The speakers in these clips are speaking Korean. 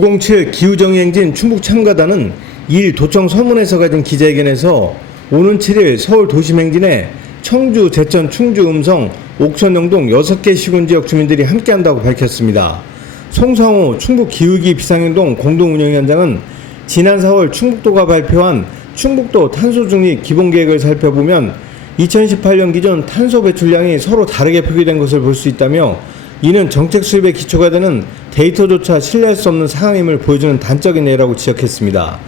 907 기후정의행진 충북 참가단은 2일 도청 서문에서 가진 기자회견에서 오는 7일 서울 도심행진에 청주, 제천, 충주, 음성, 옥천, 영동 6개 시군지역 주민들이 함께한다고 밝혔습니다. 송상호 충북기후위기 비상행동 공동운영위원장은 지난 4월 충북도가 발표한 충북도 탄소중립 기본계획을 살펴보면 2018년 기준 탄소 배출량이 서로 다르게 표기된 것을 볼 수 있다며 이는 정책 수립의 기초가 되는 데이터조차 신뢰할 수 없는 상황임을 보여주는 단적인 예라고 지적했습니다.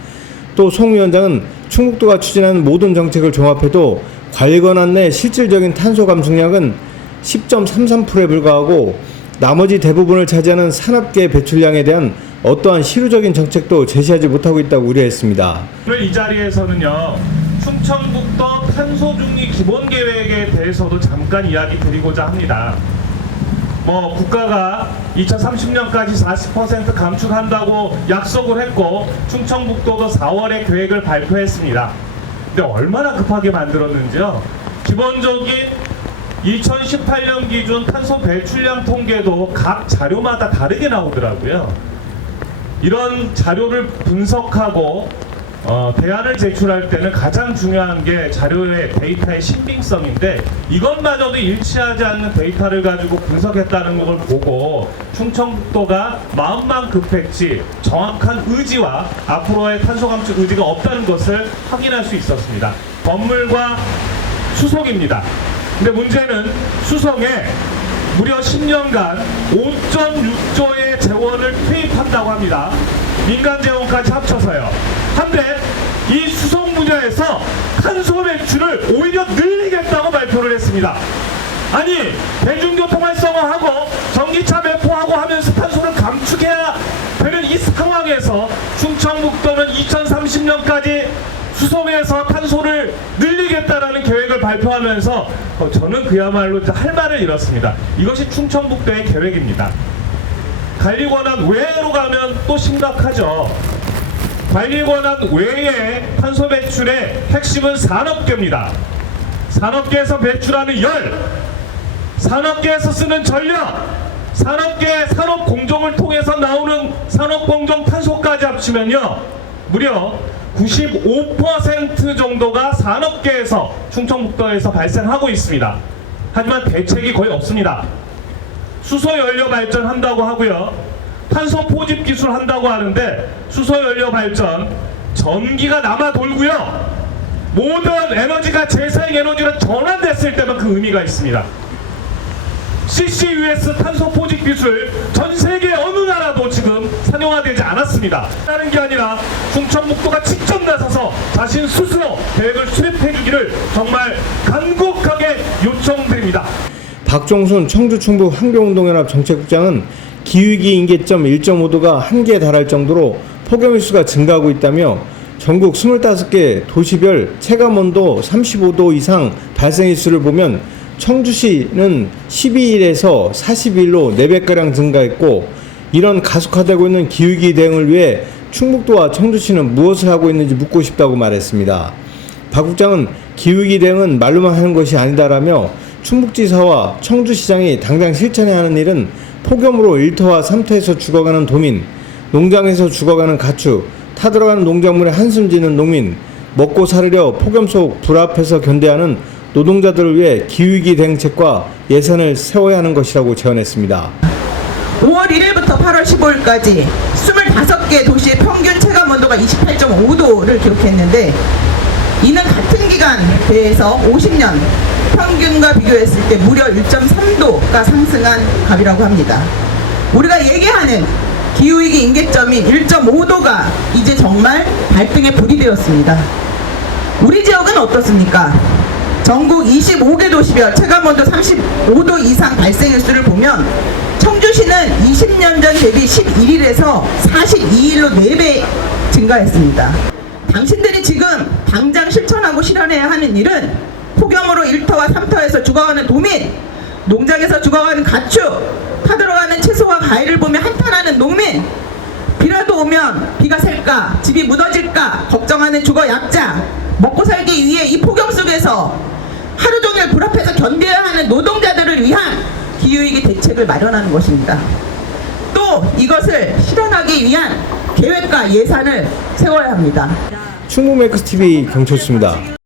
또 송 위원장은 충북도가 추진하는 모든 정책을 종합해도 관리 권한 내 실질적인 탄소 감축량은 10.33%에 불과하고 나머지 대부분을 차지하는 산업계 배출량에 대한 어떠한 실효적인 정책도 제시하지 못하고 있다고 우려했습니다. 오늘 이 자리에서는요, 충청북도 탄소중립 기본계획에 대해서도 잠깐 이야기 드리고자 합니다. 국가가 2030년까지 40% 감축한다고 약속을 했고 충청북도도 4월에 계획을 발표했습니다. 근데 얼마나 급하게 만들었는지요. 기본적인 2018년 기준 탄소 배출량 통계도 각 자료마다 다르게 나오더라고요. 이런 자료를 분석하고 대안을 제출할 때는 가장 중요한 게 자료의 데이터의 신빙성인데 이것마저도 일치하지 않는 데이터를 가지고 분석했다는 걸 보고 충청북도가 마음만 급했지 정확한 의지와 앞으로의 탄소 감축 의지가 없다는 것을 확인할 수 있었습니다. 건물과 수송입니다. 근데 문제는 수송에 무려 10년간 5.6조의 재원을 투입한다고 합니다. 민간 재원까지 합쳐서요. 한데 이 수송 분야에서 탄소 배출을 오히려 늘리겠다고 발표를 했습니다. 아니 대중교통 활성화하고 전기차 배포하고 하면서 탄소를 감축해야 되는 이 상황에서 충청북도는 2030년까지 수송에서 탄소를 늘리겠다라는 계획을 발표하면서 저는 그야말로 할 말을 잃었습니다. 이것이 충청북도의 계획입니다. 관리권한 외로 가면 또 심각하죠. 관리권한 외의 탄소 배출의 핵심은 산업계입니다. 산업계에서 배출하는 열, 산업계에서 쓰는 전력, 산업계 산업공정을 통해서 나오는 산업공정 탄소까지 합치면요 무려 95% 정도가 산업계에서 충청북도에서 발생하고 있습니다. 하지만 대책이 거의 없습니다. 수소연료 발전한다고 하고요. 탄소 포집 기술 한다고 하는데 수소연료 발전 전기가 남아 돌고요. 모든 에너지가 재생 에너지로 전환됐을 때만 그 의미가 있습니다. CCUS 탄소 포집 기술 전 세계 어느 나라도 지금 상용화되지 않았습니다. 다른 게 아니라 충청북도가 직접 나서서 자신 스스로 계획을 수립해 주기를 정말 간곡하게 요청드립니다. 박종순 청주 충북 환경운동연합 정책국장은 기후위기 인계점 1.5도가 한계에 달할 정도로 폭염일수가 증가하고 있다며 전국 25개 도시별 체감온도 35도 이상 발생일수를 보면 청주시는 12일에서 42일로 4배가량 증가했고 이런 가속화되고 있는 기후위기 대응을 위해 충북도와 청주시는 무엇을 하고 있는지 묻고 싶다고 말했습니다. 박 국장은 기후위기 대응은 말로만 하는 것이 아니다라며 충북지사와 청주시장이 당장 실천해야 하는 일은 폭염으로 일터와 삼터에서 죽어가는 도민, 농장에서 죽어가는 가축, 타들어가는 농작물에 한숨 지는 농민, 먹고 살으려 폭염 속 불 앞에서 견뎌하는 노동자들을 위해 기후위기 대응책과 예산을 세워야 하는 것이라고 제언했습니다. 5월 1일부터 8월 15일까지 25개 도시의 평균 체감온도가 28.5도를 기록했는데 이는 같은 기간에 대해서 50년 평균과 비교했을 때 무려 1.3도가 상승한 값이라고 합니다. 우리가 얘기하는 기후위기 인계점이 1.5도가 이제 정말 발등에 불이 되었습니다. 우리 지역은 어떻습니까? 전국 25개 도시별 체감온도 35도 이상 발생일수를 보면 청주시는 20년 전 대비 11일에서 42일로 4배 증가했습니다. 당신들이 지금 당장 실천하고 실현해야 하는 일은 폭염으로 일터와 삼터에서 죽어가는 도민, 농장에서 죽어가는 가축, 타들어가는 채소와 과일을 보며 한탄하는 농민, 비라도 오면 비가 셀까, 집이 무너질까 걱정하는 주거 약자, 먹고 살기 위해 이 폭염 속에서 하루 종일 불 앞에서 견뎌야 하는 노동자들을 위한 기후위기 대책을 마련하는 것입니다. 또 그리고 이것을 실현하기 위한 계획과 예산을 세워야 합니다. 충북 맥스TV 경철수입니다.